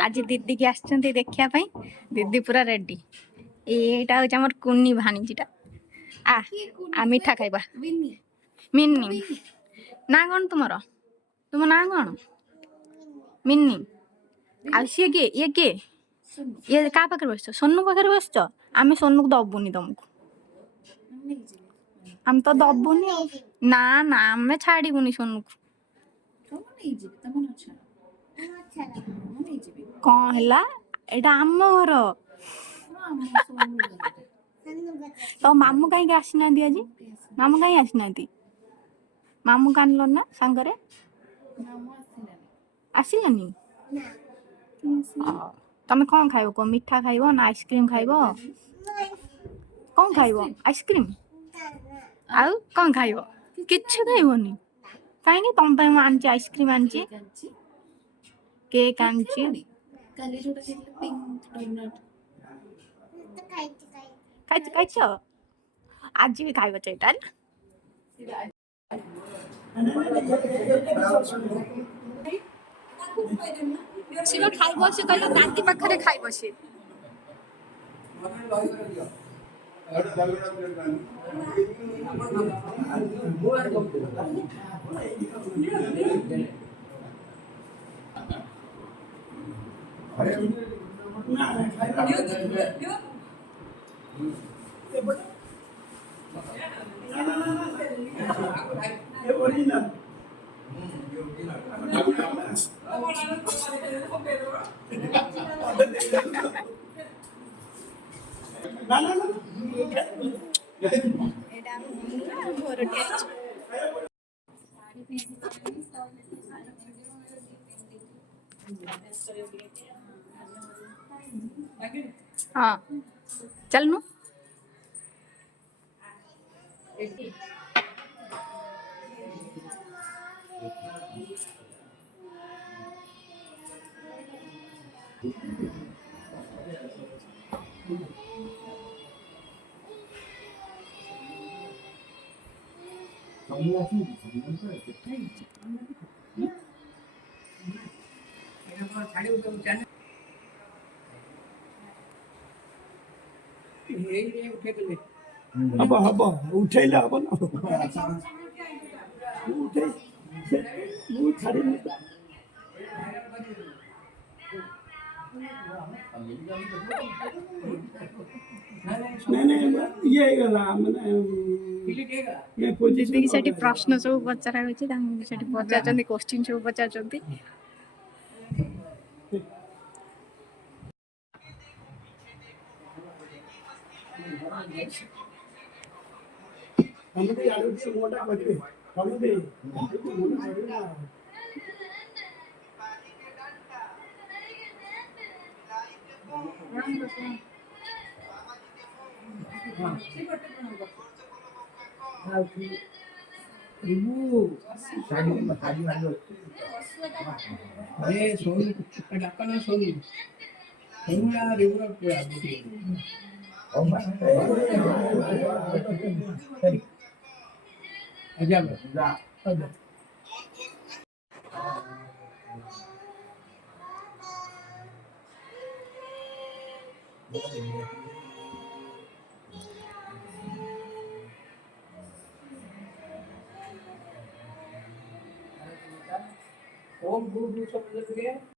आज दीदी की आछंती देखिया पई दीदी पूरा रेडी एटा हो हमर कुन्नी भाणीजीटा आ मिठा खाइबा मिन्नी ना कौन तुम ना कौन मिन्नी आ सी के ये का पाखे बस सोनू पाखे बस आम सोनू को दबुनी तुमको हम तो दबुनी ना ना आम छाड़बुनी सोनू को कौन है एटा आम घर तो मामू कहीं आसीना आज मामू कहीं आसीना मामू कान ना सांगरे आसिलानी तमें कौन खाइब को मिठा खाइब ना आइसक्रीम खाइब कौन खाइब आइसक्रीम आउ कौन खाइब किच्छे खाइबनी कहीं तुम पे आनी आइसक्रीम आनी केक आनी खाई आज भी खाइब चेटा शिवा खाइब से कहला दांती पाखरे खाइब से हाँ चल नु हब हब उठेले हब ना उठे मु छाड़ी नहीं ये गला माने मैं दीदी की सेठी प्रश्न सब पचरा होची तांग सेठी पचार चंदी क्वेश्चन सब पचार चंदी हम तो आलू से मोटा करके हम दे ibu tadi malu soal ada apa nih soal semua ribu ya oh aja enggak ada Om guru सब